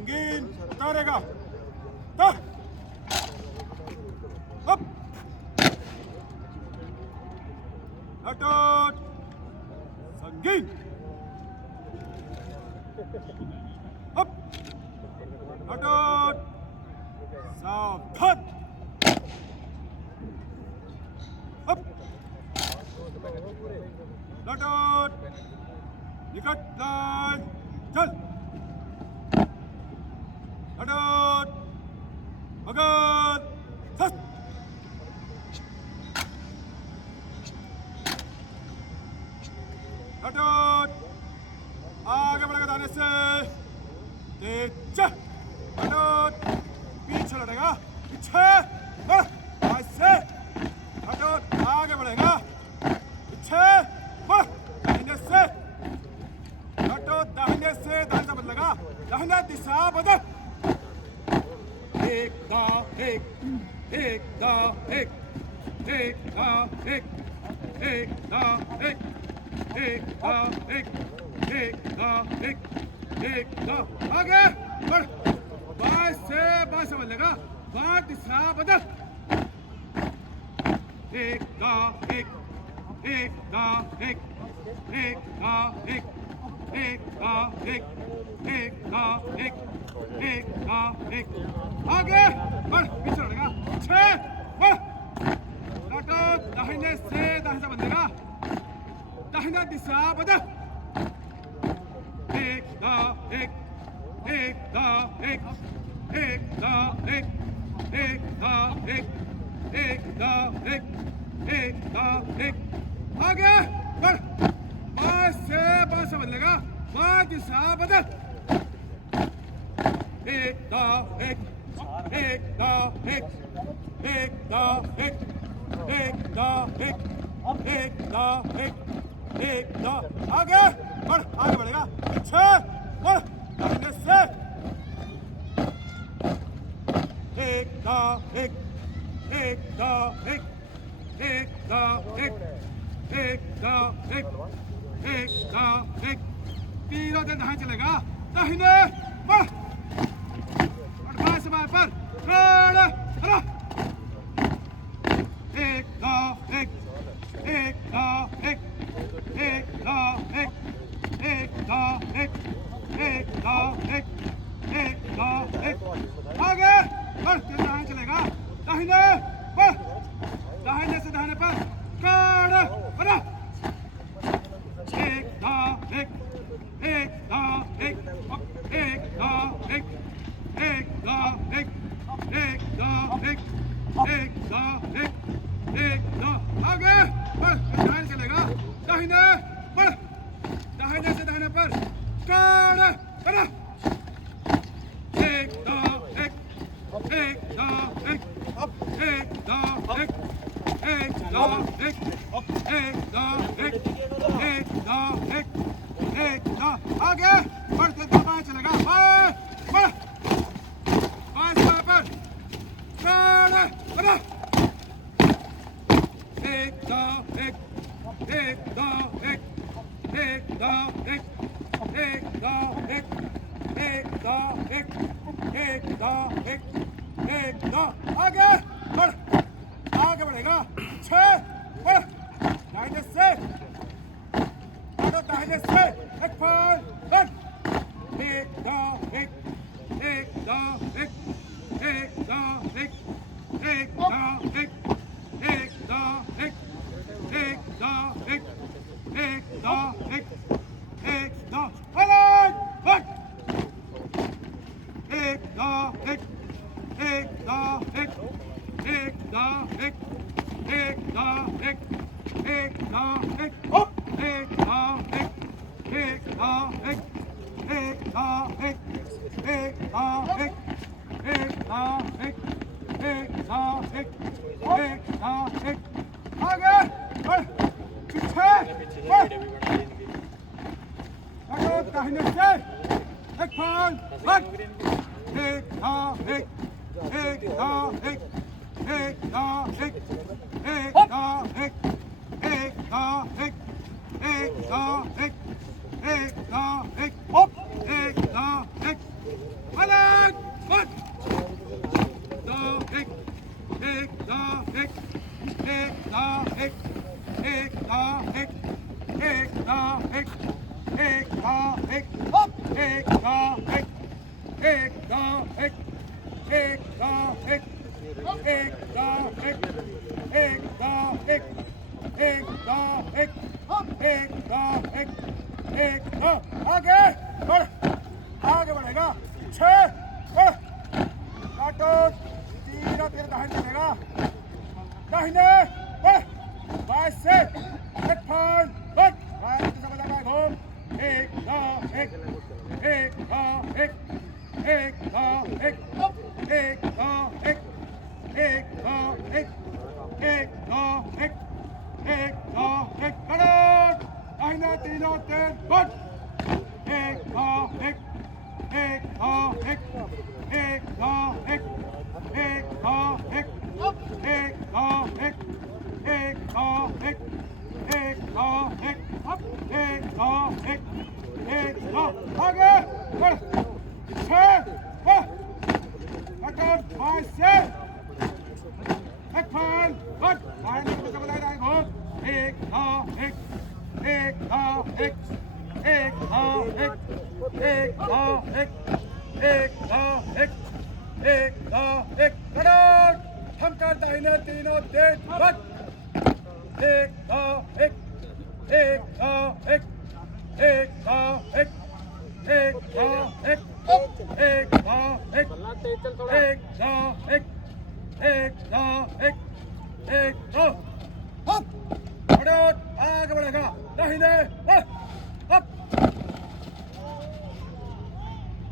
संगीन उतारेगा ता अप अटोट संगीन अप अटोट सावधान अप अटोट निकट लाइन चल अटोट भगत सस अटोट आगे बढ़ेगा दाने से तेज अटोट पीछे लड़ेगा पीछे ऐसे अटोट आगे बढ़ेगा पीछे दाहिने से अटोट दाहिने से बदलेगा दाहिना दिशा बदल एक दा एक दा एक दा एक दा एक दा एक दा आगे बढ़ बाएं से बदलेगा बाएं दिशा बदल एक दा एक दा एक दा एक दा एक दा एक आगे बढ़ पीछे लड़ेगा छह बढ़ दाहिने से बदलेगा दाहिना दिशा बदल एक दा एक दा एक दा एक दा एक आगे बढ़ बाएं से बदलेगा बाएं दिशा बदल एक दा एक दा एक दा एक दा आगे बढ़ आगे बढ़ेगा पीछे बढ़ दाहिने से एक दा एक दा एक दा एक दा एक तीनों दिन दाहिने चलेगा दाहिने बढ़ समय पर खड़ा हरा एक दा एक दा एक दा एक दा एक दा एक आगे बढ़ दाहिने चलेगा दाहिने बढ़ दाहिने से दाहिने पर खड़ा हरा एक दा एक दा एक दा एक दा एक दा आगे बढ़ दाहिने चलेगा दाहिने बढ़ दाहिने से दाहिने पर खड़ा हरा एक दा एक दा एक दा एक दा एक दा आगे बढ़ बाएं चलेगा बाएं बढ़ बाएं समय पर खड़ा हरा एक दा एक दा एक दा एक दा एक दा आगे बढ़ आगे बढ़ेगा छह बढ़ दाहिने से दाहिने से एक फाल एक दा एक दा एक दा एक दा एक दा एक दा एक दा एक दा अलग हट एक दा एक दा एक दा एक दा एक दा एक दा एक दा एक दा एक दा एक दा एक दा एक आगे बढ़ पीछे बढ़ दाहिने से एक फाल हट एक दा एक दा एक दा एक दा एक दा एक दा एक दा एक एक एक दो एक एक दो एक दो आगे बढ़ आगे बढ़ेगा छह बढ़ काटो तीन फिर दाहिने चलेगा दाहिने बढ़ 22 से एक फाल बढ़ राइट समझ आ गया घूम एक दो एक एक दो एक एक दो एक एक दो एक एक दो एक एक दो एक एक दो एक करोड़ दाहिने तीनों तीन बढ़ एक दो एक एक दो एक एक दो एक एक दो एक एक दो एक एक दो एक एक दो एक एक दो एक दो आगे बढ़ छह बढ़ कटर 22 से एक फाल बढ़ दाहिने को चला रहा है घूम एक दो एक एक दो एक एक दो एक एक दो एक एक दो एक एक दो एक करोड़ हम कर दाहिने तीनों तीन बढ़ एक दो एक एक दो एक एक दो एक एक दो एक एक दो एक एक दो एक एक